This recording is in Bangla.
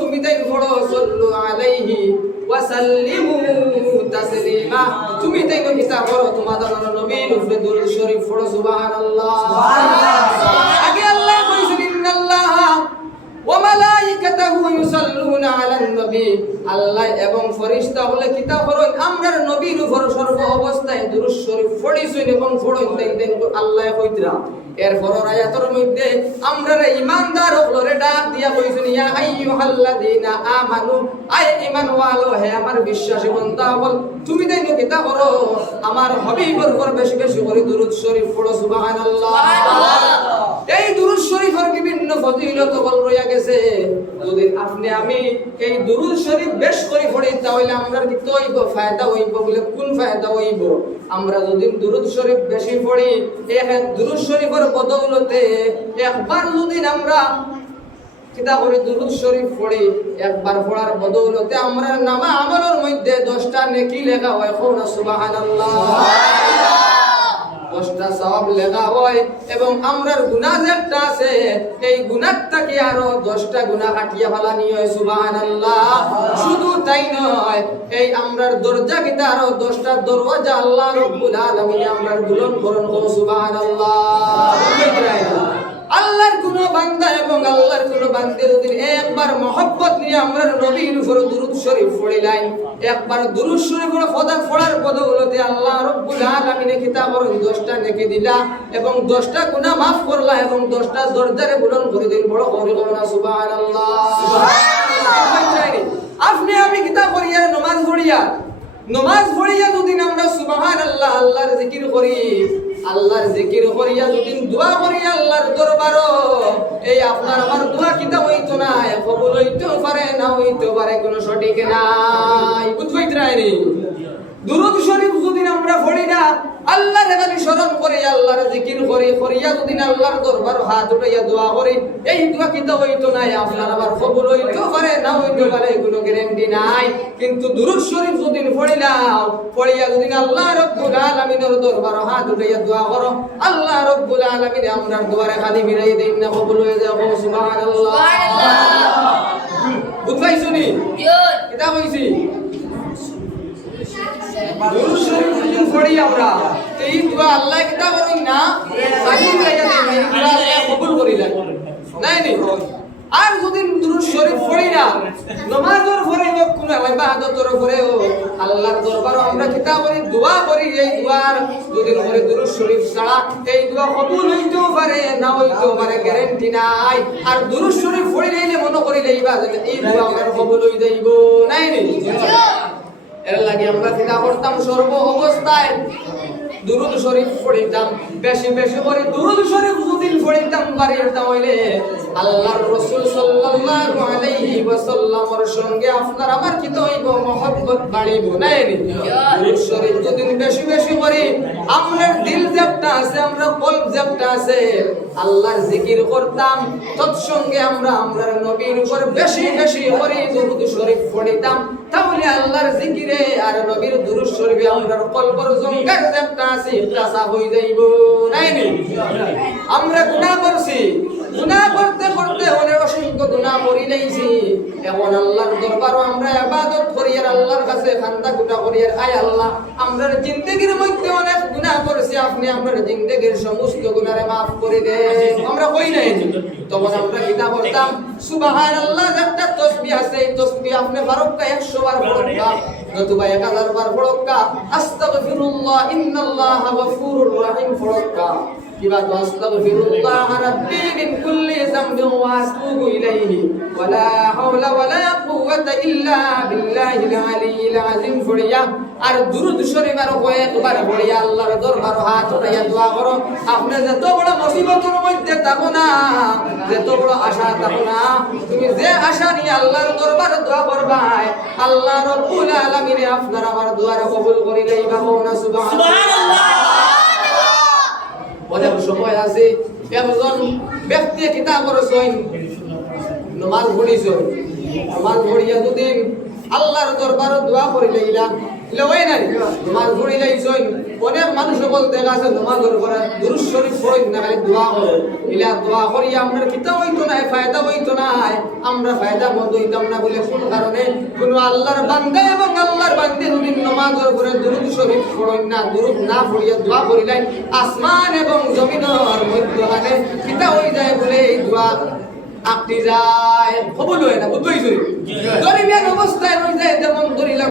তুমি তাই পড়ো সাল্লু আলাইহি ওয়া সাল্লিমু তাসলিমা তুমি তাই কিতা পড়ো তোমাদের নবীর উপরে দুরূদ শরীফ পড়ো সুবহানাল্লাহ সুবহানাল্লাহ আগে আল্লাহ কইছেন ইন্নাল্লাহা ওয়া মালাইকাতাহু ইউসাল্লুনা আলান নবী আল্লাহ এবং ফেরেশতা হলে কিতা করেন আমরার নবীর উপর সর্ব অবস্থায় দুরূদ শরীফ পড়িছেন এবং পড়েন তাই আল্লাহ কইতরা এরপর আয়াতের মধ্যে আমরা ঈমানদার হলরে ডাক দিয়া কইছেন ইয়া আইয়ুহাল্লাযীনা আমানু আয় ঈমানওয়ালো হে আমার বিশ্বাসী বান্দা বল তুমি তাই কিতা করো আমার হাবিবের উপর বেশি বেশি করে দুরূদ শরীফ পড়ো সুবহানাল্লাহ সুবহানাল্লাহ এই দুরূদ শরীফের বিভিন্ন ফজিলত বল রইয়া গেছে যদি আপনি আমি এই দুরূদ শরীফ বেশ করে পড়ি তাহলে আমরার কি হইব ফায়দা হইব বলে কোন ফায়দা হইব আমরা যদি দুরূদ শরীফ বেশি পড়ি এই দুরূদ শরীফের বদৌলতে একবার যদি আমরা কিতা করে দুরূদ শরীফ পড়ি একবার পড়ার বদৌলতে আমরা নামা আমলের মধ্যে 10টা নেকি লেখা হয় কোনা সুবহানাল্লাহ সুবহানাল্লাহ 10টা সওয়াব লেখা হয় এবং আমরার গুনাহ যেটা আছে এই গুনাহটা কি আরো 10টা গুনাহ কাটিয়া ফেলানি হয় সুবহানাল্লাহ শুধু তাই নয় এই আমরার দরজা কিতা আরো 10টা দরওয়াজা আল্লাহ রাব্বুল আলামিন আমরার বুলন্দ করুন সুবহানাল্লাহ আল্লাহর কোন বান্দা এবং আল্লাহর কোন বান্দা যদি একবার মহব্বত নিয়ে আমরার নবীর উপর দুরূদ শরীফ পড়িলাই একবার দুরূদ শরীফ পড়ার বদৌলতে আল্লাহ রাব্বুল আলামিন কিতাবের 10টা নেকি দিলা এবং 10টা গুনাহ maaf করলা এবং 10টা দরজারে বুলন্দ করে দিন বড় করে না সুবহানাল্লাহ সুবহানাল্লাহ আপনি আমি কিতাব পড়িয়া নমাজ পড়িয়া যদি আমরা সুবহানাল্লাহ আল্লাহর জিকির করি আল্লাহর জিকির করিয়া যদি দোয়া করি আল্লাহর দরবারও এই আপনার আমার দোয়া কিতা হইতো না কবুল হইতে পারে না হইতে পারে কোনো সঠিক নাই বুঝতে রাইনি দুরূদ শরীফ যদি আমরা পড়ি না আল্লাহর খালি স্মরণ করি আল্লাহর জিকির করি করিয়া যদি আল্লাহর দরবার হাত উঠাইয়া দোয়া করি এই দোয়া কিতা হইতো না আপনার আমার কবুল হইতে পারে না হইতে পারে কোনো গ্যারান্টি নাই কিন্তু দুরূদ শরীফ যদি পড়িলাম পড়িয়া যদি আল্লাহ রাব্বুল আলামিনের দরবার হাত উঠাইয়া দোয়া করো আল্লাহ রাব্বুল আলামিন আমরার দোয়ারে খালি মিলাই দেন না কবুল হয়ে যাবে সুবহানাল্লাহ সুবহানাল্লাহ বুঝাইছো নি কিতা কইছি দুরূদ শরীফ যদি পড়ি আমরা এই দোয়া আল্লাহ কিতা করেন না খালি মিলাইয়া দেন আল্লাহ কবুল করিলেন নাই নি আর যদি দুরূদ শরীফ পড়ি না নামাজের পরে হোক কোন ইবাদতের পরে হোক আল্লাহর দরবারে আমরা কিতা করি দোয়া করি এই দোয়ার যদি পরে দুরূদ শরীফ ছাড়া এই দোয়া কবুল হইতেও পারে না হইতেও পারে গ্যারান্টি নাই আর দুরূদ শরীফ পড়িলে মনে করিলে এই দোয়া আমার কবুল হই যাইব নাই নি এর লাগি আমরা কিতা করতাম সর্ব অবস্থায় দুরূদ শরীফ পড়িতাম বেশি বেশি করে দুরূদ শরীফ যদি পড়িতাম বাড়িতাম হইলে আল্লাহর রাসূল সাল্লাল্লাহু আলাইহি ওয়াসাল্লামের সঙ্গে আপনার আমার কি হইব মহব্বত বাড়িব নাই দুরূদ শরীফ যদি বেশি বেশি করি আমরার দিল যেটা আছে আমরা কলব যেটা আছে আল্লাহর জিকির করতাম তৎসঙ্গে আমরা আমরার নবীর উপর বেশি বেশি করে দুরূদ শরীফ পড়িতাম তাহলে আল্লাহর জিকিরে আর নবীর দুরূদ শরীফে আমরার কলবর জঙ্গার যেটা আছে ইখলাস হই যাইব নাই নি আমরা গুনাহ করছি গুনাহ করতে করতে অনেক অসংখ্য গুনাহ করি লাইছি এখন আল্লাহর দরবারে আমরা ইবাদত করি আর আল্লাহর কাছে খান্দা গুনাহ করি আর আয় আল্লাহ আমরার জিন্দেগীর মধ্যে অনেক গুনাহ করেছি আপনি আমরার জিন্দেগীর সমস্ত গুনাহরে maaf করে দেন আমরা কই নাই তখন আমরা কিতা করতাম সুবহানাল্লাহ একটা তাসবিহ আছে এই তাসবিহ আপনি বারকা 100 বার পড়বা নতুবা 1000 বার পড়বা আস্তাগফিরুল্লাহ ইন্নাল্লাহা গফুরুর রহিম পড়বা কিবা আস্তাগফিরুল্লাহ রাব্বি মিন কুল্লি যামবিন ওয়া আতুবু ইলাইহি ওয়ালা হাওলা ওয়ালা কুওয়াতা ইল্লা বিল্লাহিল আলিয়্যিল আযীম পড়িয়া আর দুরূদ শরীফ আর কয়েকবার পড়িয়া আল্লাহর দরবারে হাত উঠাইয়া দোয়া করো আপনি যত বড় মুসিবতের মধ্যে থাকো না যত বড় আশা থাকো না তুমি যে আশা নিয়ে আল্লাহর দরবারে দোয়া করবা আল্লাহ রাব্বুল আলামিন আপনার আমার দোয়া কবুল করে লইবা না সুবহানাল্লাহ অনেক সময় আছে একজন ব্যক্তি কিতাব পড়ছেন নামাজ পড়িছেন নামাজ পড়িয়া দুদিন আল্লাহর দরবারে দোয়া করে লইলা লই নাই নামাজ পড়ি লাইছেন অনেক মানুষ সকল দেখা আছে নামাজের পরে দুরূদ শরীফ পড়েন না খালি দোয়া করে ইলা দোয়া করি আমরা কিতা হইতো না ফায়দা হইতো না আমরা ফায়দা মন্দ হইতাম না বলে কোন কারণে কোন আল্লাহর বান্দা এবং আল্লাহর বান্দী যদি নামাজের পরে দুরূদ শরীফ পড়েন না দুরূদ না পড়িয়া দোয়া করিলেন আসমান এবং জমিনের মধ্যখানে কিতা হই যায় বলে এই দোয়া আপনি যায় কবুল হয় না বুঝতেই দরিমিয়ান অবস্থায় রয়ে যায় যেমন ধরিলাম